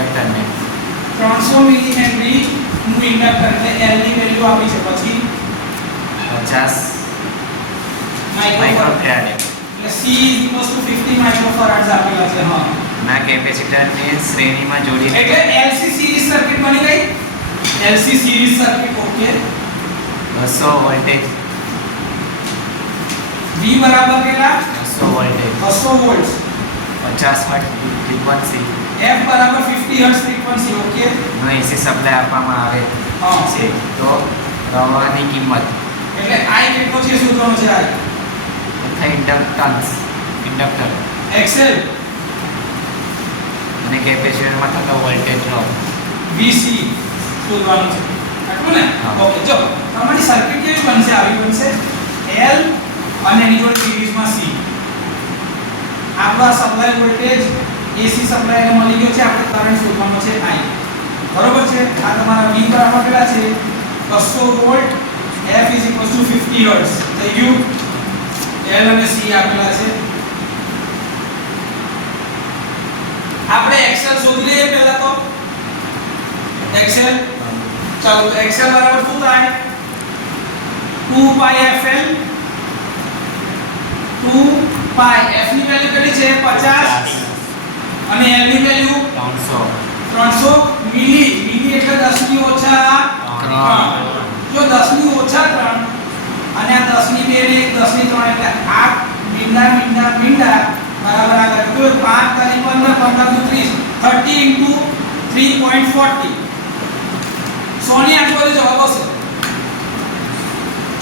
ઇન્ડક્ટરને 300 milli henry નું inductor એટલે L ની વેલ્યુ આપી છે પછી 50 માઇક્રોફેરાડ માઇક્રોફેરાડ એટલે C 50 માઇક્રોફેરાડ આપેલા છે. હા, ના કેપેસિટરને શ્રેણીમાં જોડીને એટલે LC સિરીઝ સર્કિટ બની ગઈ. LC series circuit okay. 200 voltage V બરાબર કેટલા 200 voltage 200 volt. 50 hertz frequency F બરાબર 50 હર્ટ્ઝ ફ્રીક્વન્સી ઓકે. નો એસી સપ્લાય આપવામાં આવે હા, છે તો પ્રવાહની કિંમત એટલે I કેટલો છે શોધવાનો છે. I તથા ઇન્ડક્ટર XL અને કેપેસિટરમાં થતો વોલ્ટેજ ડ્રોપ VC શોધવાનું છે. આટલું ને? હા. ઓકે, જો તમારી સર્કિટ કેવી બનશે? આવી બનશે. L અને એની જોડે સિરીઝમાં C. આપણા સપ્લાય વોલ્ટેજ AC સપ્લાયને મળી ગયો છે. આપણે કરંટ શોધવાનો છે I. બરોબર છે? આ તમારા V બરાબર કેટલા છે 200 વોલ્ટ. F 50 હર્ટ્ઝ થઈ ગયું. L અને C આપેલા છે. આપણે XL શોધી લઈએ પહેલા તો. XL ચાલો તો XL બરાબર શું થાય 2 પાઈ FL 2 પાઈ F ની વેલ્યુ કેટલી છે 50 અને L ની વેલ્યુ 300 મિલી એટલે 10 ની ઓછા 3. જો 10 ની ઓછા 3 અને આ 10 ની 2 ને 10 ની 3 એટલે 8 મીંડા બરાબર આ તો 5 તારીખ 15 15 30 3.40 સોની આજુબાજુ જવાબ આવશે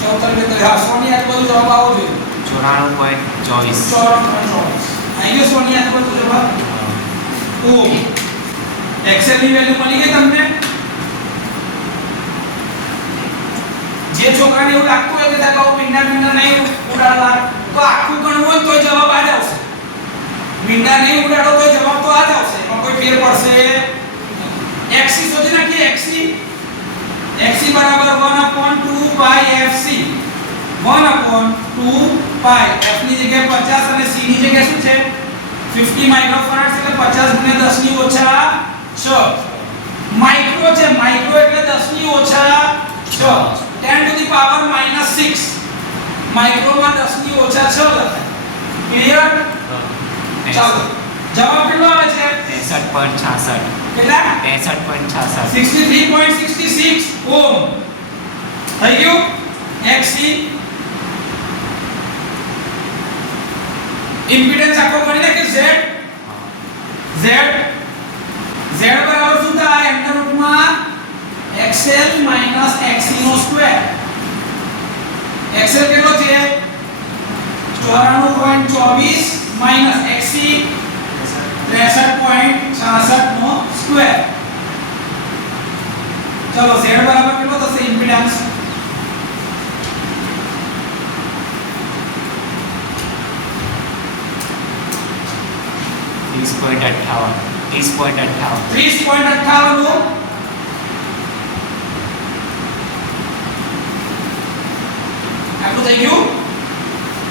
74 હા સોની આજુબાજુ જવાબ આવવો જોઈએ 94.24 આઈ ગયો સોની આજુબાજુ જવાબ. ઓમ XL ની વેલ્યુ મળી ગઈ તમને. જે છોકરાને એવું લાગતું હોય કે દાદા મીંડા નહીં ઉડાડવા તો આખું ગણવું હોય તો જવાબ આ જ આવશે. મીંડા નહીં ઉડાડો તો જવાબ તો આ જ આવશે. એમાં કોઈ ફેર પડશે. XC શોધી નાખીએ. XC બરાબર 1/2 પાઈ FC 1/2 પાઈ F ની જગ્યાએ 50 અને C ની જગ્યાએ શું છે 50 માઇક્રોફેરાડ એટલે 50 ગુણ્યા 10 ની ઓછા 6 માઇક્રો છે. માઇક્રો એટલે 10 ની ઓછા 6 10 to the power -6 માઇક્રોમાં 10 ની ઓછા 6 લખાય. ક્લિયર? ચાલો જવાબ કેટલો આવે છે 63.66 કેટલા 63.66 63.66 ઓમ થઈ ગયું. XC ઇમ્પિડન્સ આખો ગણીને કે Z બરાબર શું થાય અંડર રૂટમાં XL XC નો સ્ક્વેર. XL કેટલો છે 94.24 XC 63.66 નો સ્ક્વેર. ચલો Z બરાબર કેટલો થશે ઇમ્પિડન્સ 30.58 નો આટલું થઈ ગયું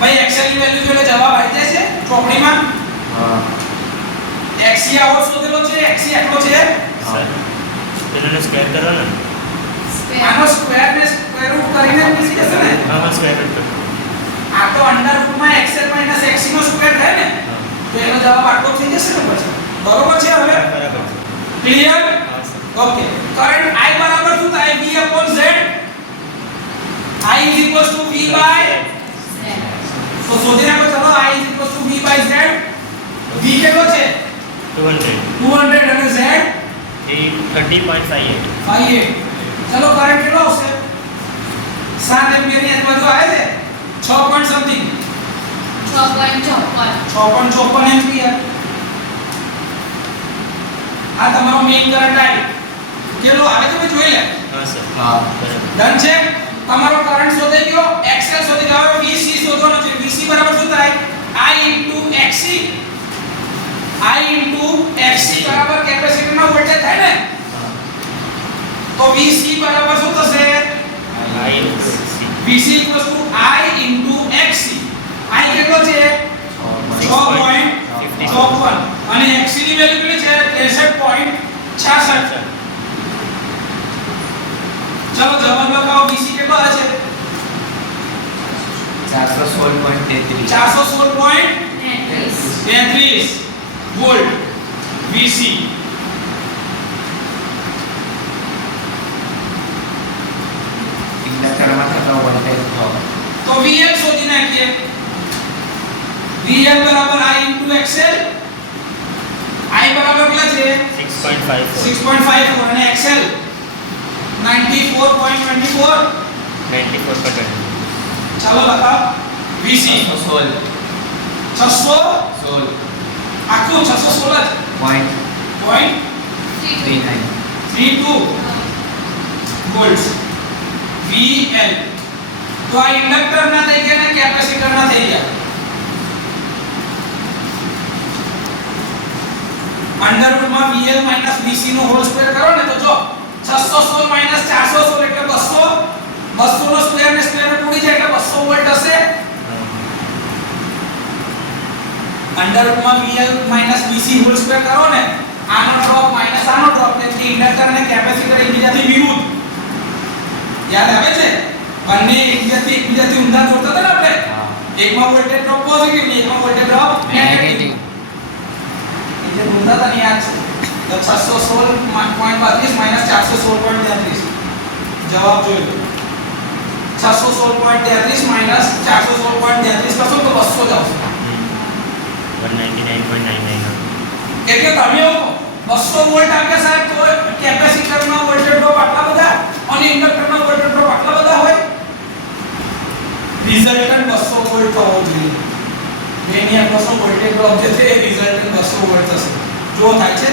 ભાઈ. XL ની વેલ્યુ જોડે જવાબ આવી જાય છે ચોકડીમાં. XC આવો શોધેલો છે. XC આટલો છે એનો સ્ક્વેર કરો ને આનો સ્ક્વેર ને સ્ક્વેર રૂટ કરીને મળી જશે ને. હા સ્ક્વેર રૂટ કરો. આ તો અંડર રૂટમાં XL XC નો સ્ક્વેર થાય ને તો એનો જવાબ આટલો થઈ જશે ને પછી. બરોબર છે હવે બરાબર ક્લિયર? ઓકે. કરંટ I બરાબર શું થાય V Z. I V by તો શોધી નાખો. ચલો I V by Z. V કેટલો છે 200 અને Z એ 30.58 ચલો કરંટ કેટલો આવશે 7 એમ્પિયર ની આજુબાજુ આવે છે 6 પોઈન્ટ સમથિંગ 6.54 એમ્પિયર. આ તમારો મેઇન કરંટ I કેટલો આવે તમે જોઈ લે. હા સર હા ડન છે. તમારો કરંટ શોધાઈ ગયો. XL શોધી ગયો. હવે VC શોધવાનો છે. VC બરાબર શું થાય I XC બરાબર કેપેસિટરનો વોલ્ટેજ થાય ને તો VC બરાબર શું થશે VC I XC. I કેટલો છે 6.54 અને XC ની વેલ્યુ કેટલી છે 63.66 66 ચલો જવાબ લખાવો BC કેટલો આવે છે 416.33 416.33 વોલ્ટ VC ઇન્ડક્ટરમાં થતો વોલ્ટેજ ડ્રોપ તો VL શોધી નાખીએ VL બરાબર I * XL I બરાબર કેટલા છે 6.54 6.54 અને XL 94.24 94.20 ચાલો લખાવ VC 600 આખું 616 જ point point 39 32 વોલ્ટ VL તો આ ઇન્ડક્ટર ના થઈ ગયા ને કેપેસિટર ના થઈ ગયા અંડર રૂટ માં VL VC નો હોલ સ્ક્વેર કરો ને તો જો 616 416 એટલે 200 200 નો સ્ક્વેર ને સ્ક્વેર ને પૂરી જાય એટલે 200 વોલ્ટ હશે અંડર રૂટ માં VL VC હોલ સ્ક્વેર કરો ને આનો ડ્રોપ માઈનસ આનો ડ્રોપ એટલે ઇન્ડક્ટર અને કેપેસિટર એકબીજાથી વિરુદ્ધ યાદ આવે છે બંને એકબીજાથી ઊંધા દોરતા હતા ને આપણે એકમાં વોલ્ટેજ ડ્રોપ પોઝિટિવ ને એકમાં વોલ્ટેજ ડ્રોપ નેગેટિવ એટલે ઊંધા હતા ને યાદ છે તો 616.32 416.33 જવાબ જોઈ લો 616.33 416.33 કરશો તો 200 જ આવશે 199.99 એટલે તમે 200 વોલ્ટ આપ્યા સાહેબ તો કેપેસિટરમાં વોલ્ટેજ ડ્રોપ આટલા બધા અને ઇન્ડક્ટરમાં વોલ્ટેજ ડ્રોપ આટલા બધા હોય રિઝલ્ટન્ટ 200 વોલ્ટ હોવો જોઈએ બેની આસપાસનો વોલ્ટેજ ડ્રોપ જે છે એ રિઝલ્ટન્ટ 200 વોલ્ટ થશે જો થાય છે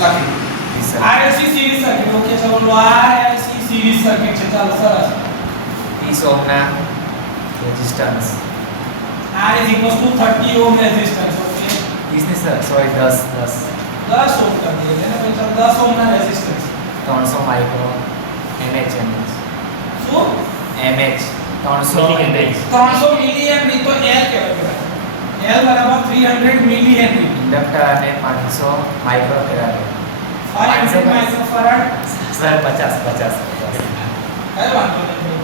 લખી RLC સિરીઝ સર્કિટ ઓકે ચલો RLC સિરીઝ સર્કિટ છે ચાલો સરસ 30 ઓહ્મના resistance R is equals to 30 ohm resistance okay 30 ને સર સોરી 10 10 ohm कर दिए ना तो 10 ohm ना रेजिस्टेंस 300 માઇક્રો mH શું mH 300 mH 300 મિલી હેનરી તો L કહેવાય L બરાબર 300 મિલી હેનરી ઇન્ડક્ટર અને 500 માઇક્રો ફેરાડ 500 માઇક્રોફેરાડ સર 50 કઈ વાંધો નહીં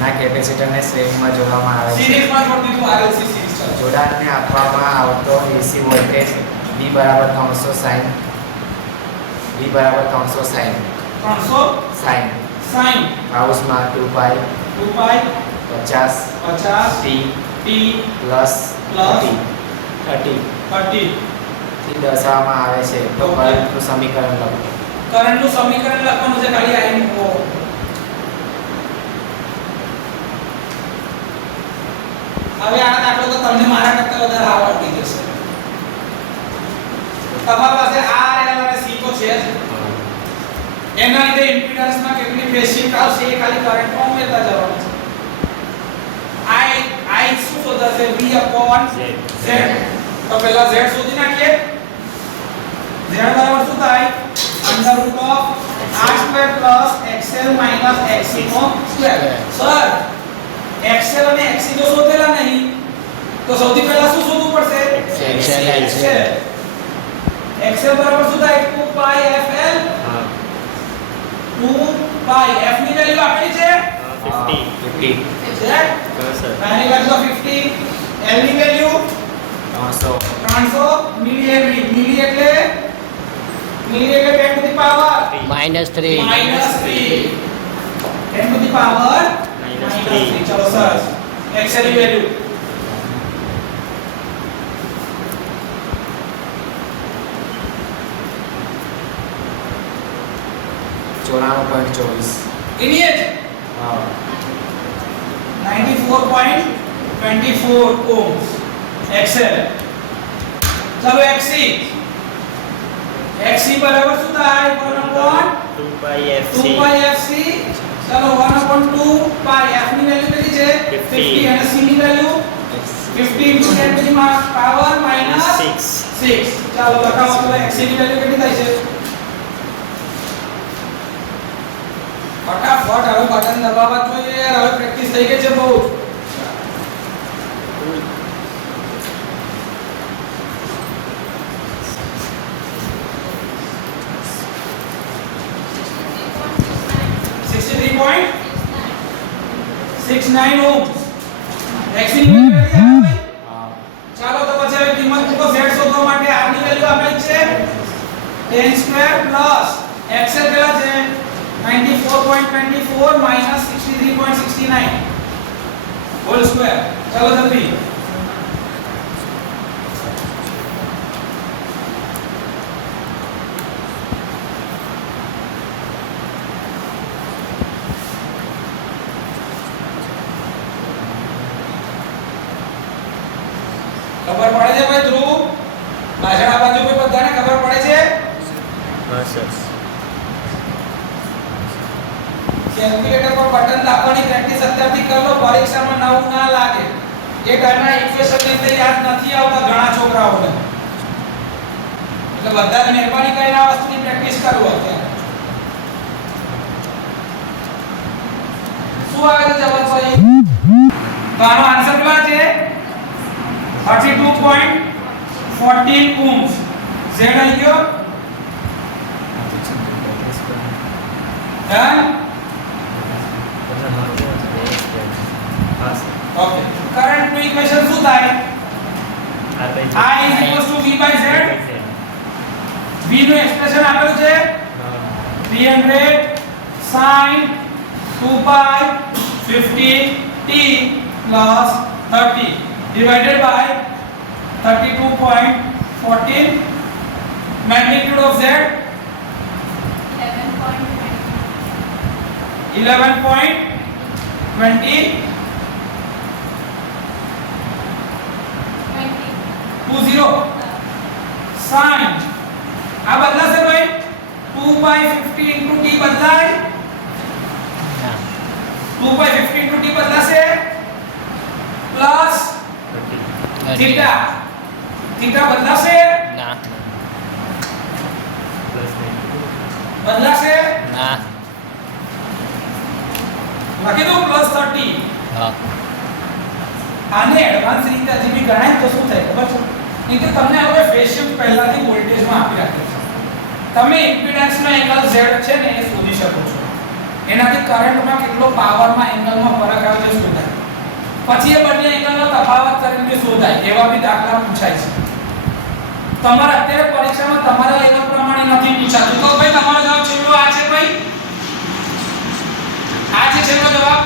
ના કેપેસિટરને શ્રેણીમાં જોડવામાં આવે છે સિરીઝમાં જોડી દીધું RLC સિરીઝ ચાલો જોડાણને આપવામાં આવતો AC વોલ્ટેજ V બરાબર 360 V બરાબર 360 હાઉસમાં 2 પાઈ 50 T પ્લસ 30 થી દર્શાવવામાં આવે છે તો કરંટનું સમીકરણ લખો કરંટનું સમીકરણ લખવાનું છે ખાલી આઈ મૂકો હવે આ દાખલો તો તમને મારા કરતા વધારે આવડતી જશે તમારી પાસે R L અને C તો છે જ એના લીધે ઇમ્પિડન્સમાં કેટલી ફેઝ શિફ્ટ આવશે એ ખાલી કરંટમાં ઉમેરતા જવાનું છે I શું શોધાશે V upon Z તો પહેલા Z શોધી નાખીએ Z બરાબર શું થાય under root of R square plus XL minus XC નો સ્ક્વેર સર XL અને XC જો શોધેલા નહીં તો સૌથી પહેલા શું શોધવું પડશે XL બરાબર શું થાય 2 પાઈ FL 2 પાઈ F ની વેલ્યુ આપેલી છે 50 છે આની વેલ્યુ 50 L ની વેલ્યુ 300 મિલી હેનરી મિલી એટલે 10 to the power -3 -3 10 to the power -3 ચલો સરસ XL ની વેલ્યુ ઇનિયટ 94.24 ohms XL ચલો XC બરાબર શું થાય 1/2 પાઈ FC FC ચલો 1/2 પાઈ F ની વેલ્યુ કેટલી છે 50 અને C ની value 50 into 10 to the power -6 ચાલો લખાવો તો XC ની વેલ્યુ કેટલી થાય છે ફટાફટ હવે બટન દબાવવા જોઈએ યાર હવે પ્રેક્ટિસ થઈ ગઈ છે બહુ 69 ઓહ્મ x ની વેલ્યુ કેટલી આવે ભાઈ? હા. ચાલો તો પછી હવે કિંમત મૂકો z શોધવા માટે r ની વેલ્યુ આપેલી છે 10 સ્ક્વેર પ્લસ x એ કેટલા છે 94.24 માઈનસ 63.69 હોલ સ્ક્વેર. ચાલો જલ્દી ખબર પડે છે ભાઈ ધ્રુવ? પાછળ આ બાજુ કોઈ બધાને ખબર પડે છે? હા સર. કેલ્ક્યુલેટર પર બટન દાબવાની પ્રેક્ટિસ અત્યારથી કર લો, પરીક્ષામાં નવું ના લાગે. એ ટાઈમના ઇક્વેશન ની અંદર યાદ નથી આવતા ઘણા છોકરાઓને. એટલે બધા જ મહેરબાની કરીને આ વસ્તુની પ્રેક્ટિસ કરો અત્યારે. શું આવે છે જવાબ ભાઈ? તો આનો આન્સર કેટલા છે? 32.14 ohms. Z આવી ગયો? ડન? ઓકે. કરંટ નું ઇક્વેશન શું થાય? I is equals to V by Z. V નું એક્સપ્રેશન આપેલું છે 300 sin 2 pi 50t plus 30 divided by 32.14. Magnitude of Z 11.20 sin આ બદલાશે ભાઈ 2 by 50 into t બદલાય 2 by 50 into t બદલાશે પ્લસ થીટા બદલાશે ના. બદલાશે ના. લખી દો પ્લસ 30. હા. આને એડવાન્સ રીતે હજી બી ગણાય તો શું થાય ખબર છે? નહીં તો તમને હવે ફેઝ શિફ્ટ પહેલાથી વોલ્ટેજમાં આપી રાખેલ છે. તમે ઇમ્પિડન્સનો એંગલ z છે ને એ શોધી શકો છો. એનાથી કરંટમાં કેટલો પાવરમાં એંગલમાં ફરક આવે છે શોધાય. પછી એ બંને એંગલનો તફાવત કરીને શોધાય. એવા બી દાખલા પૂછાય છે. તમારા અત્યારે પરીક્ષામાં તમારા લેવલ પ્રમાણે નથી પૂછાતું. તો ભાઈ તમારો જવાબ છેલ્લો આ છે ભાઈ. આ છે છેલ્લો જવાબ.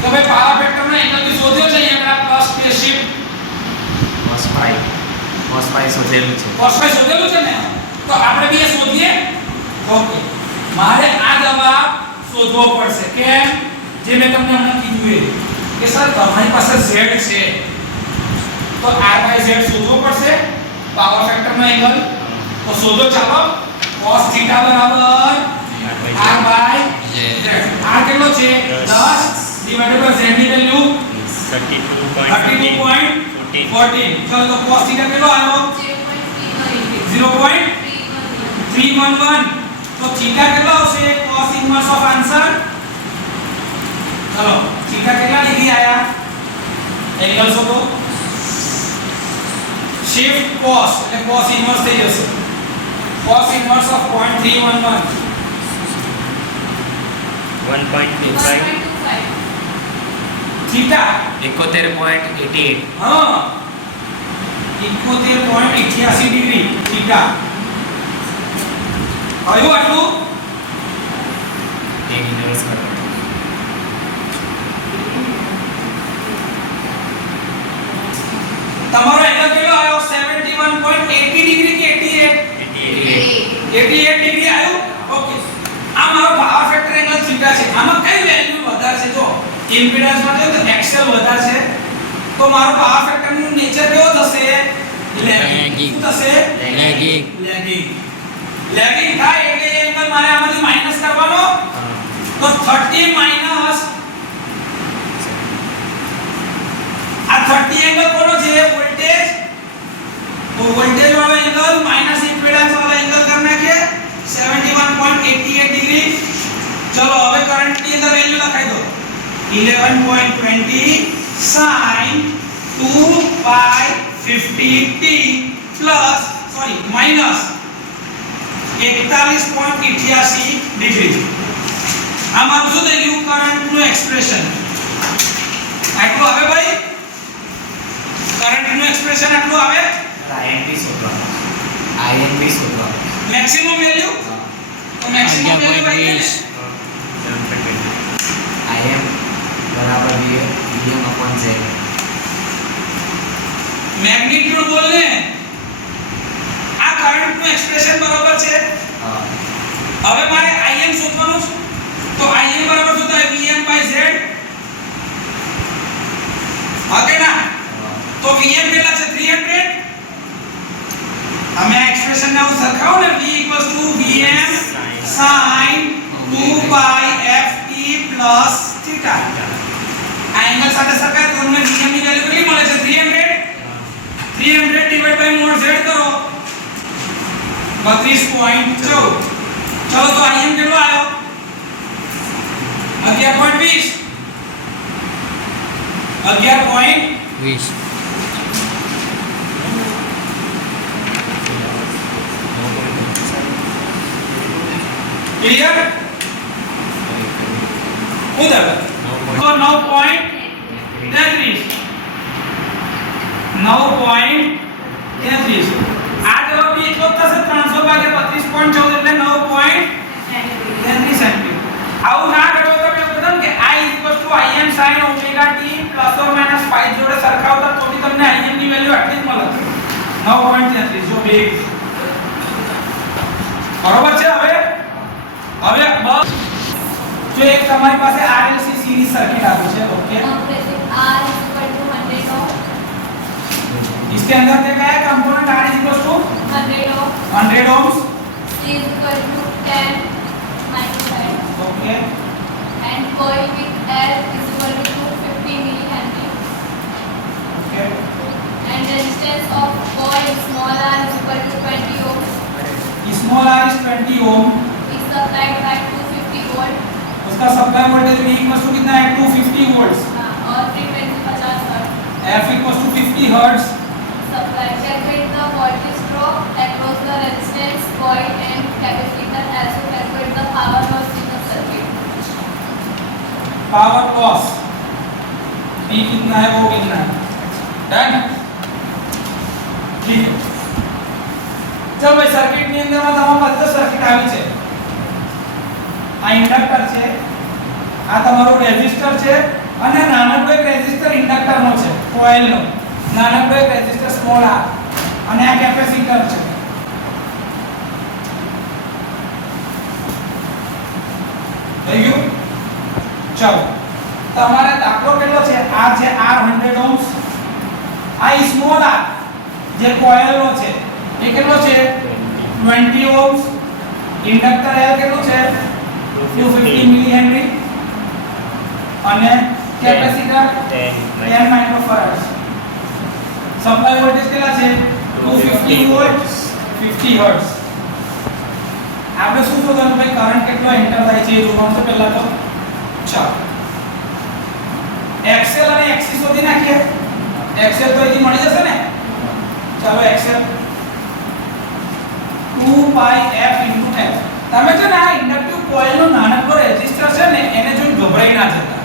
તો ભાઈ પાવર ફેક્ટરનો એંગલ બી શોધ્યો છે અહીંયા plus phase shift cos phi શોધેલું છે. cos phi શોધેલું છે ને, તો આપણે બી એ શોધીએ. ઓકે, મારે આ જવાબ શોધવો પડશે. કેમ? જે મેં તમને હમણાં કીધું એ કે સર તમારી પાસે z છે તો r by z શોધવો પડશે પાવર ફેક્ટરનો એંગલ. તો શોધો ચાલો. cos થીટા બરાબર r by z. r કેટલો છે? 10 divided by z ની વેલ્યુ 32.14. ચલો તો cos થીટા કેટલો આવ્યો? 0.311. તો થીટા કેટલો આવશે? cos inverse of answer. ચલો થીટા કેટલા ડિગ્રી આયા? એંગલ શોધો. શિફ્ટ cos એટલે cos ઇન્વર્સ થઈ જશે. cos inverse of 0.311 1.25. થીટા 71.88. હા 71.88 ડિગ્રી થીટા. આવ્યું આટલું? એક ઇન્વર્સ કરો. તમારો એંગલ કેટલો આવ્યો? 71.80 ડિગ્રી કે 88 ડિગ્રી આવ્યું. ઓકે, આ મારો પાવર ફેક્ટર એંગલ થીટા છે. આમાં કઈ વેલ્યુ વધારે છે? જો ઇમ્પિડન્સ માં જો એક્સેલ વધારે છે તો મારો પાવર ફેક્ટર નું નેચર કેવો થશે? લેગિંગ. થશે લેગિંગ. થાય એટલે એ એંગલ મારે આમાંથી માઈનસ કરવાનો. તો 30 માઈનસ આ 30 એંગલ કોનો છે? વોલ્ટેજ. તો વોલ્ટેજ વાળો એંગલ માઈનસ ઇમ્પિડન્સ વાળો એંગલ કરને કે 71.88 ડિગ્રી. ચલો હવે કરંટ ની અંદર વેલ્યુ લખાઈ દો. 11.20 sin 2 pi 50t plus minus 41.88 degree. આ મારું શું થઈ ગયું? કરંટ નું એક્સપ્રેશન. આટલું આવે ભાઈ કરંટનું એક્સપ્રેશન આટલું આવે IMP શોધવાનું. IMP શોધવાનું. મેક્સિમમ વેલ્યુ તો મેક્સિમમ વેલ્યુ આવી ગઈ ને 7.20. IM બરાબર Vm/Z. મેગ્નીટ્યુડ બોલ ને આ કરંટનું એક્સપ્રેશન બરાબર છે હા. હવે મારે Im શોધવાનું છે તો Im બરાબર શું થાય Vm/Z ઓકે ના તો Vm કેટલા છે 300 અમે આ એક્સપ્રેશન ને હું સરખાવું ને V Vm sin 2 pi fe plus theta આ એંગલ સાથે સરખાય તો તમને Vm ની વેલ્યુ કેટલી મળે છે 300 divided by mod z કરો 32.14 ચલો તો Im કેટલો આવ્યો 11.20 11.20 ક્લિયર ઉધર તો 9.33 આ જવાબ બી એટલો જ થશે 300 ભાગ્યા 32.14 એટલે 9.33 સેન્ટીમીટર આવું ના કરો તો મેં કીધું કે I Im sin omega t plus or minus pi જોડે સરખાવતા તો બી તમને Im ની વેલ્યુ આટલી જ મળે 9.33 જો બે બરોબર છે હવે બસ જો એક તમારી પાસે RLC સિરીઝ સર્કિટ આપી છે okay R is equal to 100 ohm. इसके अंदर क्या है component R is equal to 100 ohm. 100 ohms C is equal to 10 microfarad. okay And coil with L is equal to 250 millihenry. okay And resistance of coil small r is equal to 20 ohm. Small r is 20 ohm Is supplied by 250 volt. उसका supply voltage V equals to कितना है 250 volts और frequency 50 hertz. F equals to 50 hertz Supply. Calculate the voltage drop across the resistance, coil and capacitor. Also calculate the power loss in the circuit. Power loss V कितना है वो कितना है done ठीक है चलो भाई सर्किट ની અંદર માં તમામ બધા સર્કિટ આવી છે આ ઇન્ડક્ટર છે આ તમારું રેઝિસ્ટર છે અને નાનકડો એક રેઝિસ્ટર ઇન્ડક્ટર નો છે કોઇલ નો નાનકડો એક રેઝિસ્ટર સ્મોલ r અને આ કેપેસિટર છે થઈ ગયું ચલો તમારે દાખલો કેટલો છે આ છે R 100 ohms આ સ્મોલ r જે કોઇલ નો છે એ કેટલો છે 20 ohms ઇન્ડક્ટર L કેટલું છે 250 મિલિહેનરી અને કેપેસિટર 10 માઇક્રોફેરાડ સપ્લાય વોલ્ટેજ કેટલા છે 250 વોલ્ટ 50 હર્ટ્ઝ આપણે શું શોધવાનું ભાઈ કરંટ કેટલો એન્ટર થાય છે એ જોવાનું છે પહેલા તો ચાલો XL અને XC શોધી નાખીએ XL તો અહીંથી મળી જશે ને ચાલો XL 2 pi f into f તમે છે ને આ ઇન્ડક્ટિવ કોઇલ નો નાનકડો રેઝિસ્ટર છે ને એને જોઈને ગભરાઈ ના જતા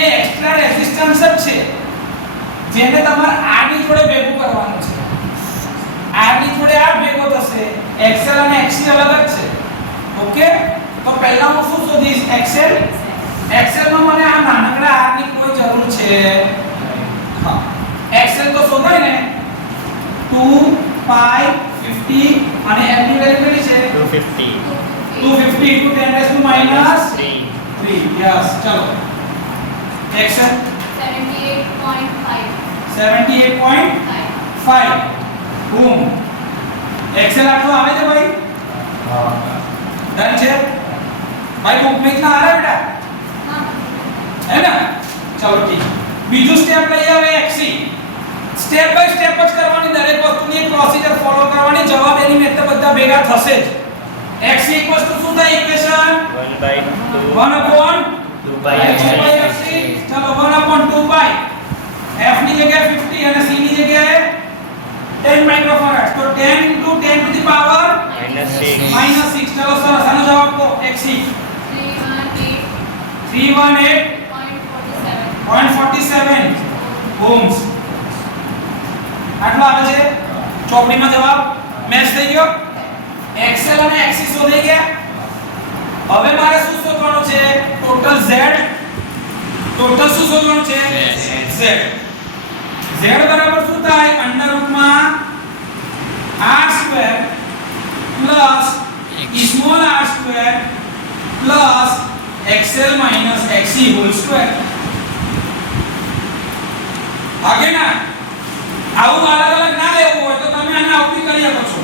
એ એક્સ્ટ્રા રેઝિસ્ટન્સ જ છે જેને તમારે R ની જોડે ભેગું કરવાનું છે R ની જોડે આ ભેગો થશે XL અને XC અલગ જ છે ઓકે તો પહેલા હું શું શોધીશ XL માં મને આ નાનકડા R ની કોઈ જરૂર છે હા XL તો શોધાય ને 2 pi 50 અને L ની વેલ્યુ કેટલી છે 250 into 10 raised to minus 3 yes ચલો XL 78.5 ઓમ XL આટલું આવે છે ભાઈ ડન છે ભાઈ बुक में इतना आ रहा है बेटा है ना चलो ठीक બીજું સ્ટેપ લઈ આવે XC સ્ટેપ બાય સ્ટેપ જ કરવાની દરેક વસ્તુની એક પ્રોસિજર ફોલો કરવાની જવાબ એની મેં તો બધા ભેગા થશે જ XC શું થાય ઇક્વેશન 1/2 pi XC ચલો 1/2 pi F ની જગ્યાએ 50 અને C ની જગ્યાએ 10 માઇક્રોફેરાડ તો 10 into 10 to the power -6 ચલો સરસ આનો જવાબ કો XC 318.47 318 0.47 ohms આટલો આવે છે ચોપડીમાં જવાબ મેચ થઈ ગયો XL અને XC શોધી ગયા હવે મારે શું શોધવાનું છે ટોટલ Z ટોટલ શું શોધવાનું છે Z Z બરાબર શું થાય અંડર રૂટમાં r square plus small r square plus XL minus XC whole square આગે ના આવું અલગ અલગ ના લેવું હોય તો તમે આને આવું બી કરી શકો છો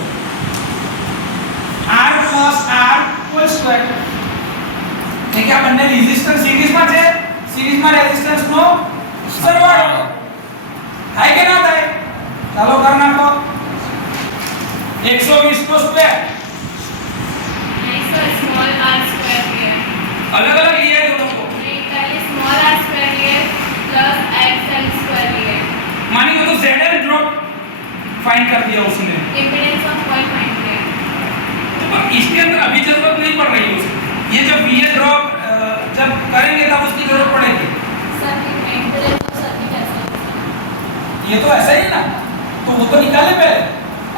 r plus r whole square કે આ બંને રેઝિસ્ટન્સ સિરીઝમાં છે સિરીઝમાં રેઝિસ્ટન્સ નો સરવાળો થાય કે ના થાય ચાલો કર નાખો 120 નો સ્ક્વેર स्मॉल r स्क्वायर लिया अलग अलग लिया है दोनों को पहले स्मॉल r स्क्वायर लिया प्लस xl स्क्वायर लिया मानी को तो ZL ड्रॉप फाइंड कर दिया उसने इंपेडेंस ऑफ कॉइल फाइंड किया तो पर इसके अंदर अभी जरूरत नहीं पड़ रही है ये जब VA ड्रॉप जब करेंगे तब उसकी जरूरत पड़ेगी सर्किट में इंपेडेंस ऑफ सर्किट ऐसा ये तो ऐसा ही ना तो वो तो निकाले पहले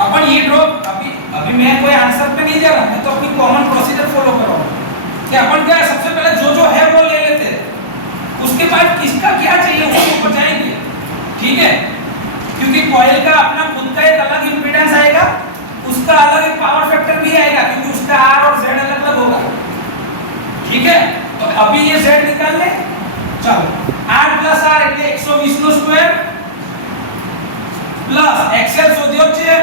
अपन ये ड्रॉप अभी मैं कोई आंसर पे नहीं जा रहा मैं तो अपनी कॉमन प्रोसीजर फॉलो कर रहा हूं कि अपन क्या सबसे पहले जो है वो ले लेते हैं उसके बाद किसका क्या चाहिए उसको बचाएंगे ठीक है क्योंकि कॉइल का अपना खुद का एक अलग इंपीडेंस आएगा उसका अलग एक पावर फैक्टर भी आएगा क्योंकि उसका R और Z अलग अलग होगा ठीक है तो अभी ये Z निकाल ले चलो R प्लस R એટલે 120 નો સ્ક્વેર પ્લસ XL શોધ્યો છે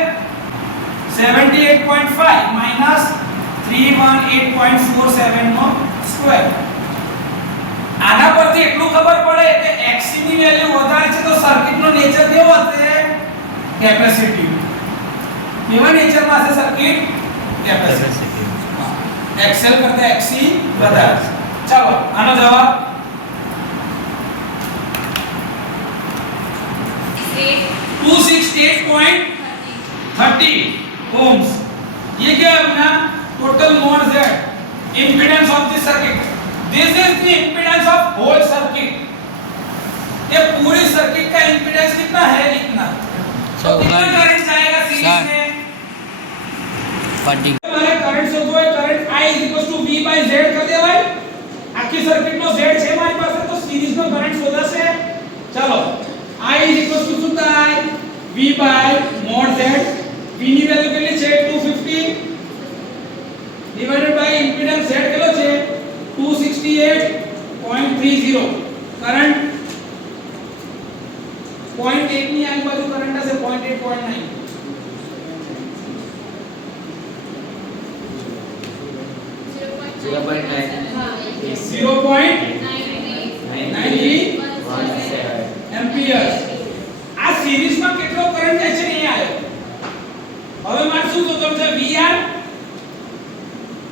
78.5 માઈનસ 318.47 નો સ્ક્વેર આના પરથી એટલું ખબર પડે કે XC ની વેલ્યુ વધારે છે તો સર્કિટ નો નેચર કેવો હશે કેપેસિટી કેવા નેચર માં હશે સર્કિટ કેપેસિટી XL કરતા XC વધારે ચાલો આનો જવાબ 268.30 ohms ये क्या है अपना total mode Z impedance of the circuit this is the impedance of whole circuit ये पूरी सर्किट का इंपीडेंस कितना है इतना तो कितना करंट जाएगा सीरीज में हमारे करंट से कोई करंट I V/Z कर दे भाई आखी सर्किट નો Z છે મારી પાસે તો सीरीज નો કરંટ શોધાશે ચલો I શું થાય V by mod Z V ની વેલ્યુ કેટલી છે 250 ડિવાઇડેડ બાય ઇમ્પિડન્સ Z કેટલો છે 268.30 કરંટ 0.8 ની આજુબાજુ કરંટ હશે 0.8 0.9 એમ્પિયર આ સિરીઝમાં કેટલો કરંટ જાય છે નહીં આવ્યો હવે મારે શું શોધવાનું છે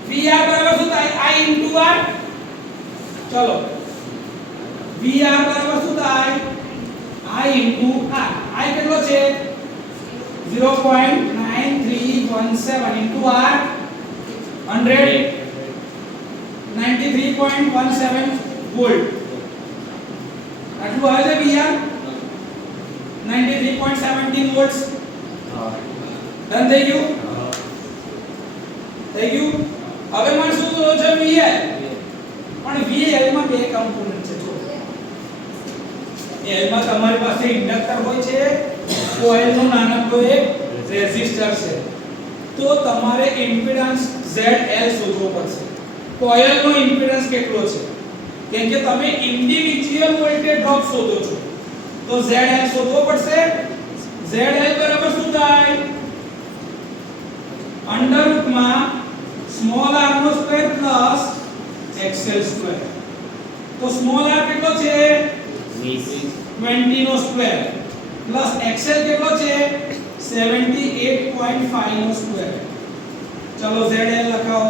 VR બરાબર શું થાય I * R ચલો VR બરાબર શું થાય I * R I કેટલો છે 0.9317 * R 100 93.17 વોલ્ટ આટલું આવે છે VR 93.17 વોલ્ટ્સ ડન થઈ ગયું હવે મારે શું જોવું છે VL પણ VL માં બે કમ્પોનન્ટ છે જો L માં તમારી પાસે ઇન્ડક્ટર હોય છે કોઇલ નો નાનકડો એક રેઝિસ્ટર છે તો તમારે ઇમ્પિડન્સ ZL શોધવો પડશે કોઇલ નો ઇમ્પિડન્સ કેટલો છે કેમ કે તમે ઇન્ડિવિડ્યુઅલ વોલ્ટેજ ડ્રોપ શોધો છો તો ZL શોધવો પડશે ZL બરાબર શું થાય અંડર રૂટમાં સ્મોલ r નો સ્ક્વેર પ્લસ XL સ્ક્વેર તો સ્મોલ r કેટલો છે 20 નો સ્ક્વેર પ્લસ XL કેટલો છે 78.5 નો સ્ક્વેર ચલો ZL લખાઓ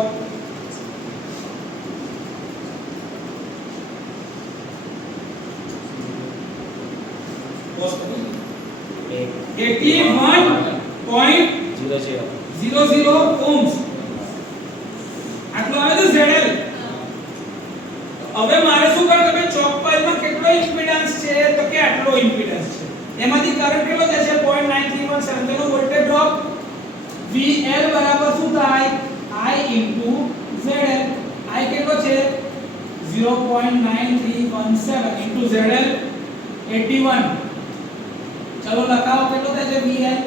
બસ 81.00 ohms આટલો આવે છે ZL હવે મારે શું કરવું છે ચોક પાઇલમાં કેટલો કેટલો ઇમ્પિડન્સ છે તો કે આટલો ઇમ્પિડન્સ છે એમાંથી કરંટ કેટલો જાય છે 0.9317 તેનો વોલ્ટેજ ડ્રોપ VL બરાબર શું થાય I ZL I કેટલો છે 0.9317 ZL 81 ચલો લખાવો કેટલો થાય છે VL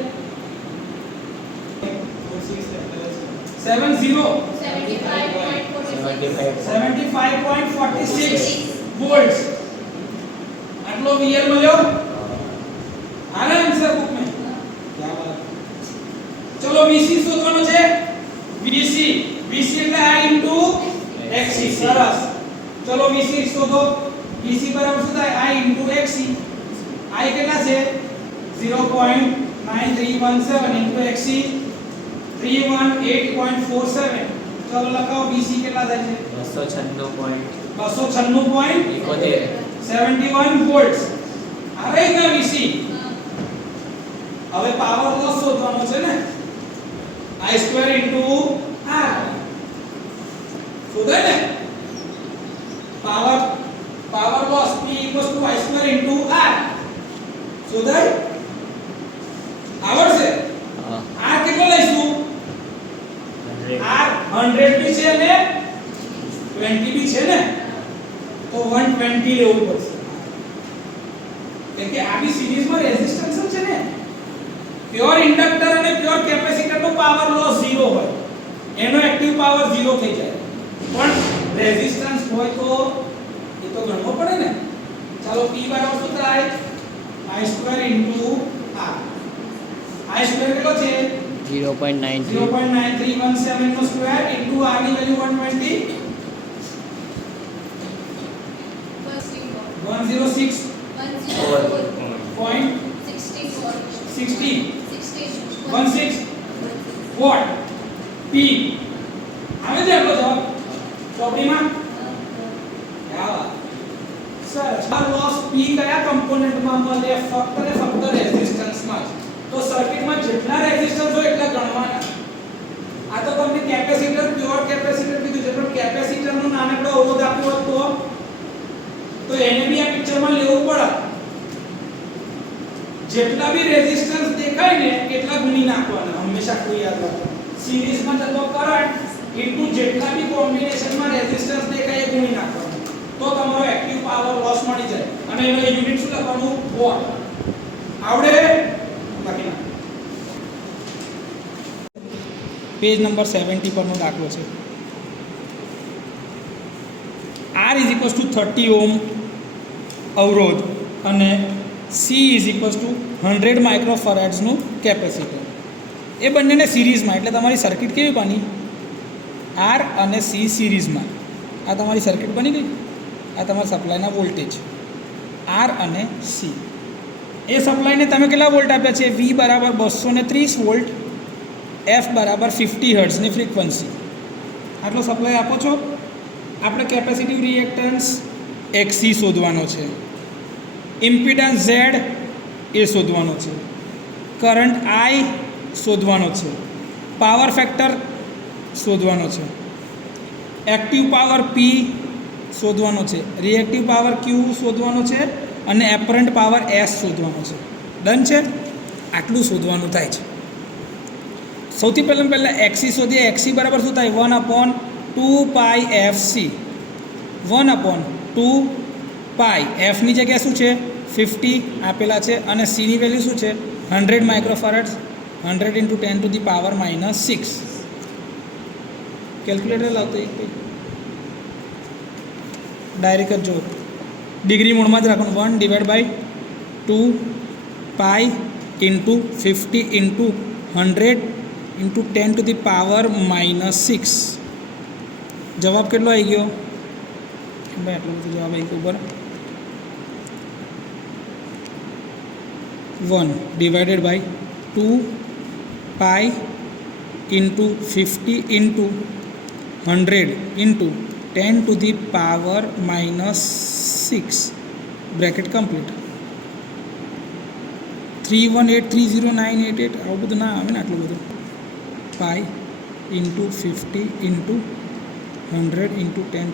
70 75.46 वोल्ट्स आटलो VL મળ્યો આના આન્સર બુક में क्या बात चलो VC શોધવાનો છે VC એટલે I XC સરસ चलो VC શોધો VC બરાબર શું થાય I XC I કેટલા છે 0.9317 XC 318.47 चलो લખાવો VC કેટલા થાય છે 296.71 વોલ્ટ્સ આવે કે VC હવે પાવર લોસ શોધવાનો છે ને I2 R શોધાય ને power loss P I2 R શોધાય આવડશે R કેટલો લઈશું R 100 બી છે અને 20 બી છે ને તો 120 લેવું પડશે કેમ કે આ બી સિરીઝમાં રેઝિસ્ટન્સ છે ને પ્યોર ઇન્ડક્ટર અને પ્યોર કેપેસિટર નો પાવર લોસ 0 હોય એનો એક્ટિવ પાવર 0 થઈ જાય પણ રેઝિસ્ટન્સ હોય તો એ તો ગણવો પડે ને ચાલો P બરાબર શું થાય I2 R I2 કેટલો છે 0.9317 નો સ્ક્વેર ઇન્ટુ R ની વેલ્યુ 120 વોટ P આવે છે આપણો જવાબ ચોપડીમાં क्या बात સર આ લોસ P કયા કમ્પોનન્ટમાં મળે ફક્ત ને ફક્ત રેઝિસ્ટન્સમાં તો સર્કિટમાં જેટલા રેઝિસ્ટન્સ હોય એટલા ગણવાના આ તો તમને કેપેસિટર પ્યોર કેપેસિટર કીધું છે પણ કેપેસિટરનો નાનકડો અવરોધ આપ્યો હોત તો એને બી આ પિક્ચરમાં લેવું પડે જેટલા બી રેઝિસ્ટન્સ દેખાય ને એટલા ગુણી નાખવાના હંમેશા કોઈ યાદ રાખો સિરીઝમાં જતો કરંટ ઇન્ટુ જેટલા બી કોમ્બિનેશનમાં રેઝિસ્ટન્સ દેખાય એ ગુણી નાખવાના તો તમારો એક્ટિવ પાવર લોસ મળી જાય અને એનો યુનિટ શું લખવાનું વોટ આવડે બાકી ના પેજ નંબર 70 પરનો દાખલો છે R 30 ઓહ્મ અવરોધ અને C 100 માઇક્રોફેરાડ્સ નું કેપેસિટર એ બંનેને સિરીઝમાં એટલે તમારી સર્કિટ કેવી બની R અને C સિરીઝમાં આ તમારી સર્કિટ બની ગઈ આ તમારા સપ્લાયના વોલ્ટેજ R અને C એ સપ્લાયને તમે કેટલા વોલ્ટ આપ્યા છે V બરાબર 230 વોલ્ટ F બરાબર 50 હર્ટ્ઝની ફ્રીક્વન્સી આટલો સપ્લાય આપો છો આપણે કેપેસિટિવ રિએક્ટન્સ XC શોધવાનો છે ઇમ્પિડન્સ Z એ શોધવાનો છે કરંટ I શોધવાનો છે પાવર ફેક્ટર શોધવાનો છે એક્ટિવ પાવર P શોધવાનો છે રિએક્ટિવ પાવર Q શોધવાનો છે અને એપરન્ટ પાવર S શોધવાનો છે ડન છે આટલું શોધવાનું થાય છે સૌથી પહેલાં XC શોધીએ XC બરાબર શું થાય 1/2πfc 1/2π f ની જગ્યાએ શું છે 50 આપેલા છે અને c ની વેલ્યુ શું છે 100 માઇક્રોફેરાડ્સ 100 × 10⁻⁶ કેલ્ક્યુલેટર લાવતો એક ડાયરેક્ટ જ જો ડિગ્રી મોડમાં જ રાખવાનું 1/2π × 50 × 100 × 10⁻⁶ જવાબ કેટલો આવી ગયો ભાઈ આટલો બધો જવાબ આવી ગયો બરાબર 1/2π × 50 × 100 × 10⁻⁶ બ્રેકેટ કમ્પ્લીટ 318309888 આવું બધું ના આવે ને આટલું બધું પાઈ × 50 × 100 × 10⁻⁶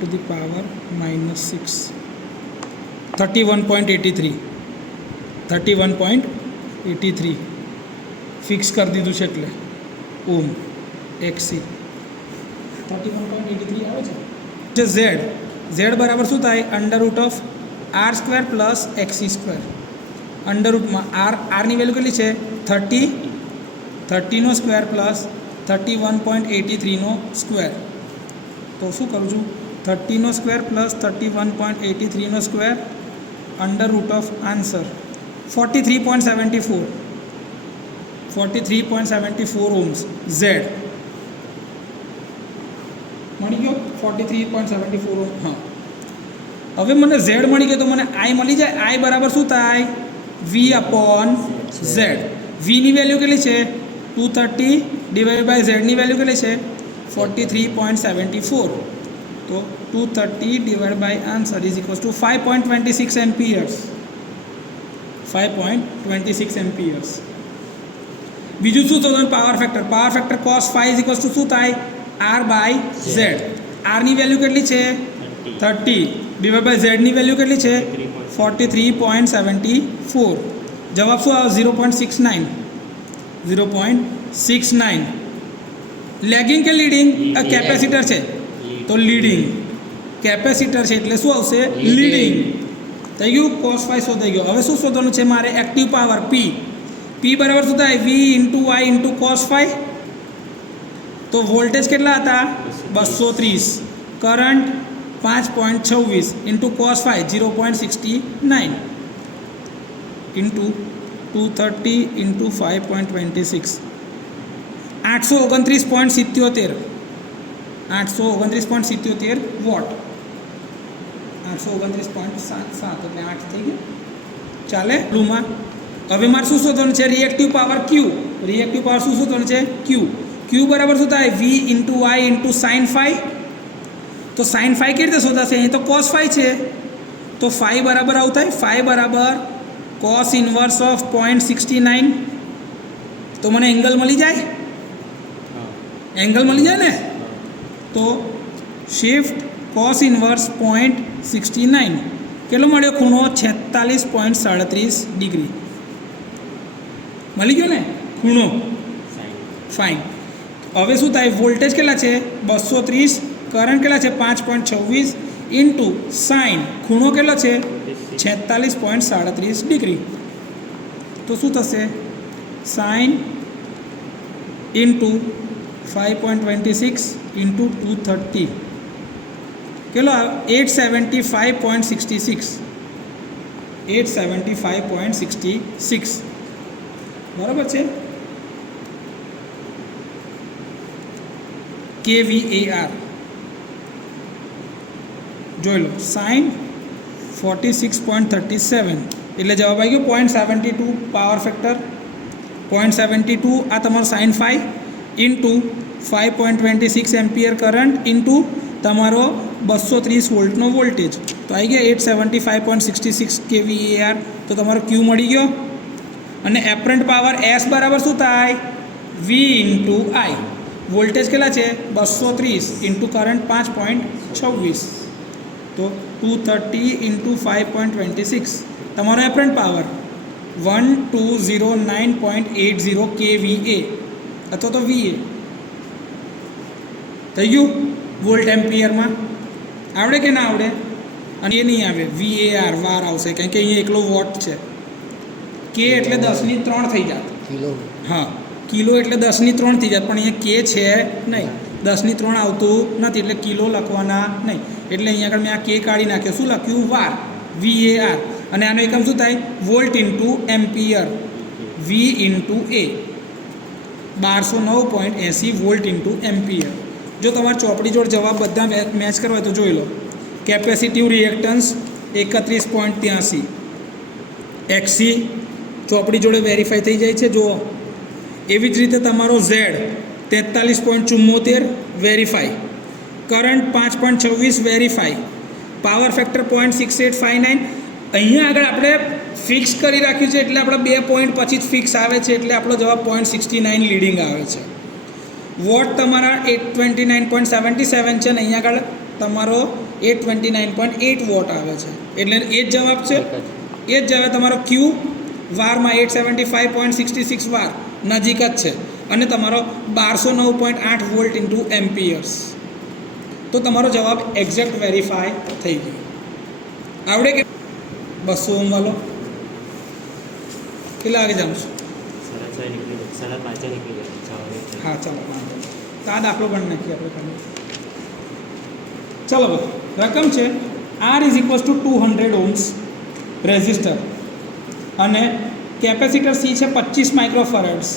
31.83 ફિક્સ કરી દીધું છે એટલે ઓમ XC 31.83 આવે છે. Z બરાબર શું થાય √R² પ્લસ XC². અંડરરૂટમાં આરની વેલ્યુ કેટલી છે 30નો સ્ક્વેર પ્લસ 31.83નો સ્ક્વેર. તો શું કરું છું 30નો સ્ક્વેર પ્લસ 31.83નો સ્ક્વેર √ આન્સર 43.74 ohms. Z મળી ગયો 43.74 ઓહ્મ. હા, હવે મને Z મળી ગયો તો મને I મળી જાય. I બરાબર શું થાય V/Z. Vની વેલ્યુ કેટલી છે 230 ડિવાઇડ બાય Z ની વેલ્યુ કેટલી છે 43.74. તો 230 divide by answer is equals to 5.26 amperes. 5.26 amperes. બીજું શું શોધવાનું power factor cos phi is equals to શું થાય R/Z. આરની વેલ્યુ કેટલી છે 30 ડિવાઇડ બાય Z ની વેલ્યુ કેટલી છે 43.74. જવાબ શું આવે 0.69. લેગિંગ કે લીડિંગ કેપેસિટર છે તો લીડિંગ. કેપેસિટર છે એટલે શું આવશે લીડિંગ. થઈ ગયું cos phi શોધાઈ ગયો. હવે શું શોધવાનું છે મારે એક્ટિવ પાવર P બરાબર શું થાય V × I × cos phi. તો વોલ્ટેજ કેટલા હતા 230, કરંટ 5.26 × cos phi 0.69 × 230 × 5.26 829.77 વોટ. 829.7 એટલે 8 થઈ ગયું. ચાલે બ્લુમાં. હવે મારે શું શોધવાનું છે reactive power Q. Reactive power શું શોધવાનું છે Q બરાબર શું થાય V × I × sin phi. તો sin phi કેવી રીતે શોધાશે અહીં તો cos phi છે તો phi બરાબર આવું થાય phi બરાબર cos ઇન્વર્સ ઓફ 0.69. તો મને એંગલ મળી જાય ને. તો શિફ્ટ cos ઇન્વર્સ 0.69 કેટલો મળ્યો ખૂણો 46.37 ડિગ્રી મળી ગયો ને ખૂણો. ફાઇન. હવે શું થાય વોલ્ટેજ કેટલા છે 230, કરંટ કેટલા છે 5.26 ઇન્ટુ સાઇન ખૂણો કેટલો છે 46.37 ડિગ્રી. તો શું થશે સાઇન ઇન્ટુ 5.26 ઇન્ટુ 230 કેટલો 875.66 બરાબર છે. kVAR જોઈ લો સાઇન 46.37 એટલે જવાબ આવી ગયો 0.72 પાવર ફેક્ટર 0.72 આ તમારો sine phi into 5.26 ampere current into તમારો 230 વોલ્ટનો વોલ્ટેજ. તો આવી ગયા 875.66 kVAR. તો તમારો Q મળી ગયો. અને એપરન્ટ પાવર S બરાબર શું થાય V × I. વોલ્ટેજ કેટલા છે 230 ઇન્ટુ કરંટ 5.26 તો 230 × 5.26 તમારો એપરન્ટ પાવર 1209.80 kVA અથવા તો VA થઈ ગયું. વોલ્ટ એમ્પિયરમાં આવડે કે ના આવડે. અને એ નહીં આવે VAR વાર આવશે કારણ કે અહીંયા એકલો વોટ છે. K એટલે 10⁻³ થઈ જાત. હા કિલો એટલે 10⁻³ થઈ જાત પણ અહીંયા K છે નહીં 10⁻³ આવતું નથી એટલે કિલો લખવાના નહીં. એટલે અહીંયા આગળ મેં આ K કાઢી નાખ્યો. શું લખ્યું વાર VAR. અને આનો એકમ શું થાય volt into ampere V × A 1209.80 volt into ampere. જો તમારે ચોપડી જોડે જવાબ બધા મેચ કરવા હોય તો જોઈ લો. કેપેસિટિવ રિએક્ટન્સ 31.83 XC ચોપડી જોડે વેરીફાઈ થઈ જાય છે. જુઓ એવી જ રીતે તમારો Z 43.74 verify, current 5.26 verify, power factor 0.6859. અહીંયા આગળ આપણે ફિક્સ કરી રાખ્યું છે એટલે આપણે 2 પોઈન્ટ પછી જ ફિક્સ આવે છે એટલે આપણો જવાબ 0.69 લીડિંગ આવે છે. વોટ તમારા 829.77 છે અને અહીંયા આગળ તમારો 829.8 વોટ આવે છે. એટલે એ જ જવાબ છે. એ જ જવાબ તમારો ક્યુ વારમાં 875.66 વાર નજીક જ છે અને તમારો 1209.8 વોલ્ટ ઇન્ટુ એમ્પિયર્સ. તો તમારો જવાબ એક્ઝેક્ટ વેરીફાય થઈ ગયો. આવડે કે 200 ઓમ વાળો કેટલા વાગે જાઉં છું? હા ચાલો વાંધો નહીં. તો આ દાખલો પણ નાખીએ આપણે ખાલી. ચલો ભાઈ રકમ છે R is equals two 200 ohms resistor અને કેપેસિટર C છે 25 માઇક્રોફેરાડ્સ.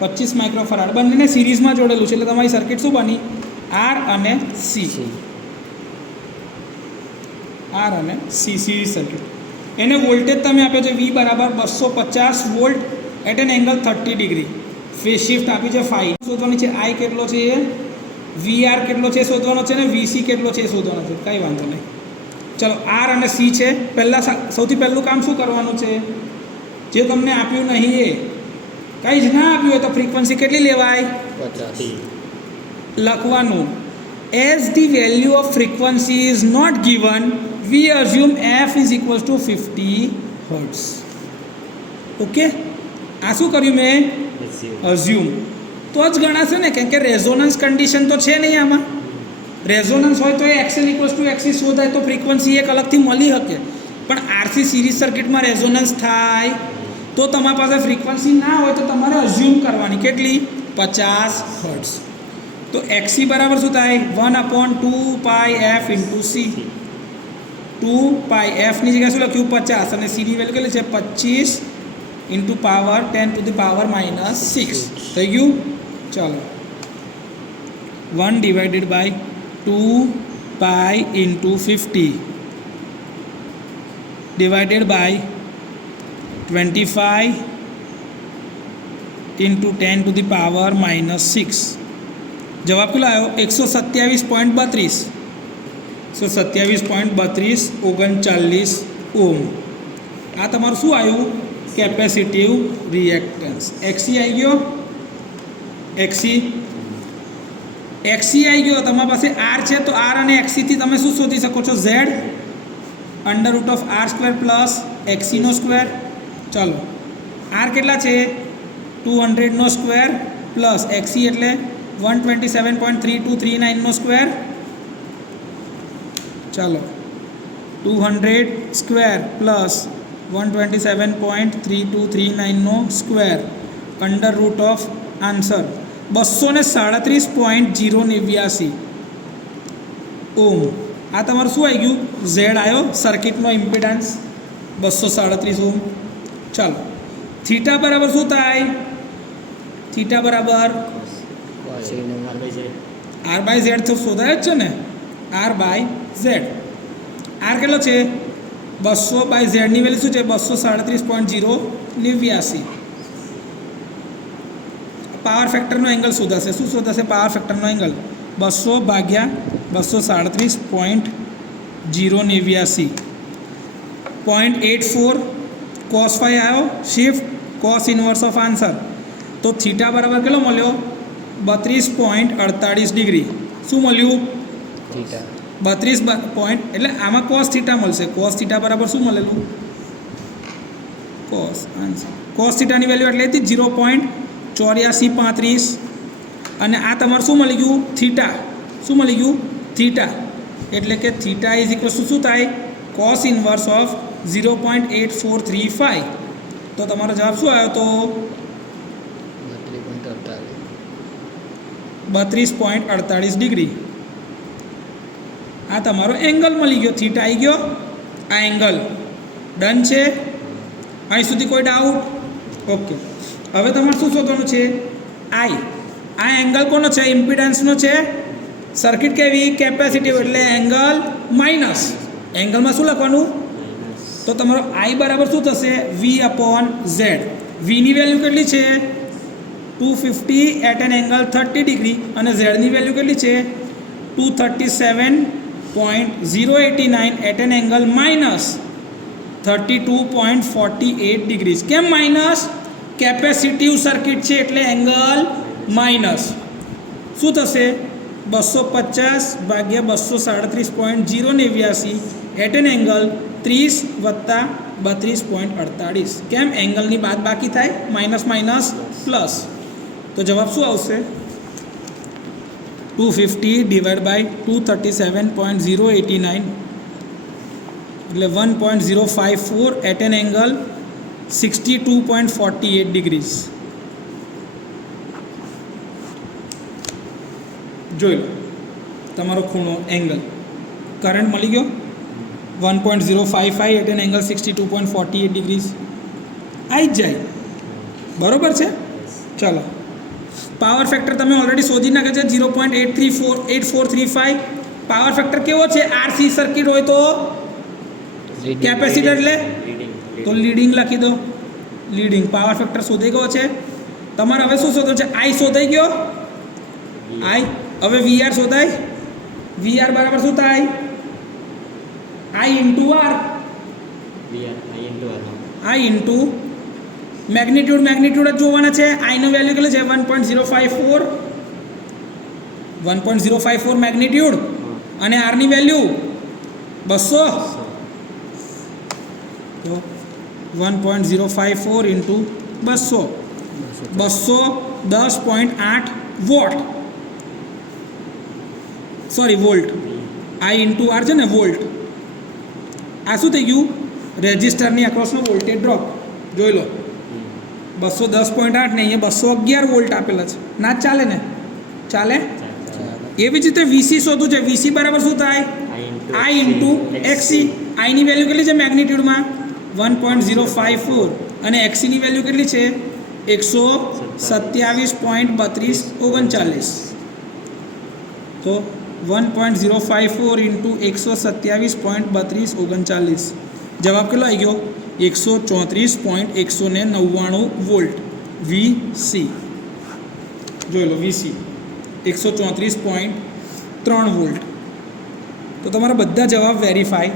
25 માઇક્રોફેરાડ બંનેને સિરીઝમાં જોડેલું છે એટલે તમારી સર્કિટ શું બની? R અને C. R અને C સિરીઝ સર્કિટ. એને વોલ્ટેજ તમે આપ્યો છે V બરાબર 250 volt at an angle 30 degree. Phase shift આપી છે 5 શોધવાની છે. I કેટલો છે એ VR કેટલો છે શોધવાનો છે ને VC કેટલો છે એ શોધવાનો છે. કંઈ વાંધો નહીં. ચલો R અને C છે. પહેલાં સૌથી પહેલું કામ શું કરવાનું છે? જે તમને આપ્યું નહીં એ કંઈ જ ના આપ્યું હોય તો ફ્રીક્વન્સી કેટલી લેવાય? 50 લખવાનું. As the value of frequency is not given we assume F is equals to 50 hertz. Okay, આ શું કર્યું મેં? અઝ્યુમ. તો જ ગણાશે ને, કેમ કે રેઝોનન્સ કન્ડિશન તો છે નહીં આમાં. રેઝોનન્સ હોય તો એ XL ઇક્વલ્સ ટુ XC શોધાય તો ફ્રીક્વન્સી એક અલગથી મળી શકે. પણ RC સિરીઝ સર્કિટમાં રેઝોનન્સ થાય તો તમારી પાસે ફ્રીક્વન્સી ના હોય તો તમારે અઝ્યુમ કરવાની. કેટલી? 50 હર્ટ્ઝ. તો XC બરાબર શું થાય? 1/2πf into C. 2πfની જગ્યાએ શું લખ્યું? 50 અને C ની વેલ્યુ કેટલી છે? 25 ઇન્ટુ પાવર 10⁻⁻6 થઈ ગયું. ચાલો 1/2π ઇન્ટુ 50 ડિવાઇડેડ બાય 25 ઇન્ટુ 10⁻⁻6. જવાબ કેટલો આવ્યો? 127.32 127.32 ઓહ્મ. આ તમારું શું આવ્યું? Capacitive reactance. XC આવી ગયો. XC આવી ગયો. તમારી પાસે R છે તો R અને XC થી તમે શું શોધી શકો છો? Z √R² પ્લસ XCનો સ્ક્વેર. ચાલો R કેટલા છે? 200નો સ્ક્વેર પ્લસ XC એટલે 127.3239નો સ્ક્વેર. ચાલો 200 સ્ક્વેર પ્લસ 127.3239નો સ્ક્વેર √ આન્સર 237.089 ઓહ્મ. આ તમારું શું આવી ગયું? Z આવ્યો. સર્કિટનો ઇમ્પિડન્સ 237 ઓહ્મ. ચાલો થીટા બરાબર શું થાય? થીટા બરાબર R/Z તો શોધાય જ છે ને. R/Z. R કેટલો છે? 200/Z ની વેલ્યુ શું છે? 237.089. પાવર ફેક્ટરનો એંગલ શોધાશે. શું શોધાશે? પાવર ફેક્ટરનો એંગલ 200/237.089. 0.84 cos 5 આવ્યો. Shift cos inverse of answer. તો થીટા બરાબર કેટલો મળ્યો? 32.48 ડિગ્રી. શું મળ્યું? Theta 32 point. એટલે આમાં cos થીટા મળશે. cos થીટા બરાબર શું મળેલું? cos answer. cos થીટાની વેલ્યુ એટલે હતી 0.8435 અને આ તમારું શું મળી ગયું? થીટા. શું મળી ગયું? થીટા. એટલે કે થીટા ઇઝ ઇક્વલ ટુ શું થાય? cos inverse of 0.8435. તો તમારો જવાબ શું આવ્યો? તો 32.48 ડિગ્રી. આ તમારો એંગલ મળી ગયો. થીટા આવી ગયો. આ એંગલ ડન છે. અહીં સુધી કોઈ ડાઉટ? ઓકે. હવે તમારે શું શોધવાનું છે? I. આ એંગલ કોનો છે? ઇમ્પિડન્સનો છે. સર્કિટ કેવી? કેપેસિટિવ એટલે એંગલ માઇનસ. એંગલમાં શું લખવાનું? તો તમારો I બરાબર શું થશે? V/Z. Vની વેલ્યુ કેટલી છે? 250 એટ એન એંગલ 30 ડિગ્રી અને ઝેડની વેલ્યુ કેટલી છે? 237.089 at an angle minus 32.48 degrees. કેમ માઇનસ? કેપેસિટિવ સર્કિટ છે એટલે એંગલ માઇનસ. શું થશે? 250 ભાગ્યા 237.089 એટ એન એંગલ 30 વત્તા 32.48. કેમ એંગલની બાદ બાકી થાય માઇનસ માઇનસ પ્લસ. તો જવાબ શું આવશે 250 ડિવાઈડ બાય 237.089 એટલે 1.054 એટ એન એંગલ 62.48 ડિગ્રીઝ. જોઈ લો તમારો ખૂણો એંગલ કરંટ મળી ગયો 1.055 એટ એન એંગલ 62.48 ડિગ્રીઝ આવી જ જાય બરોબર છે. ચાલો પાવર ફેક્ટર તમે ઓલરેડી શોધી નાખે છે 0.8435. પાવર ફેક્ટર કેવો છે આરસી સર્કિટ હોય તો કેપેસિટર એટલે તો લીડિંગ લખી દો. લીડિંગ પાવર ફેક્ટર શોધી ગયો છે તમારે. હવે શું શોધો છે આઈ શોધાઈ ગયો આઈ. હવે વીઆર શોધાય. વીઆર બરાબર શું થાય I into R. I into magnitude જ જોવાના છે. આઈનું વેલ્યુ કેટલું છે 1.054 મેગ્નિટ્યુડ અને આરની વેલ્યુ 200. તો 1.054 into 210.8 vote sorry volt. I into R છે ને વોલ્ટ. આ શું થઈ ગયું રેઝિસ્ટરની અક્રોસનો વોલ્ટેજ ડ્રોપ જોઈ લો 210.8 ને અહીંયા 211 વોલ્ટ આપેલા છે. ના ચાલે ને ચાલે. એવી જ રીતે વીસી શોધવું છે. વીસી બરાબર શું થાય આઈ ઇન્ટુ એક્સી. આઈની વેલ્યુ કેટલી છે મેગ્નિટ્યુડમાં 1.054 અને એક્સીની વેલ્યુ કેટલી છે 127.3239. તો 1.054 ઇન્ટુ 127.3239 જવાબ કેટલો આવી ગયો 134.199 વોલ્ટ વીસી. જોઈ લો વીસી 134.3 વોલ્ટ. તો તમારા બધા જવાબ વેરીફાઈ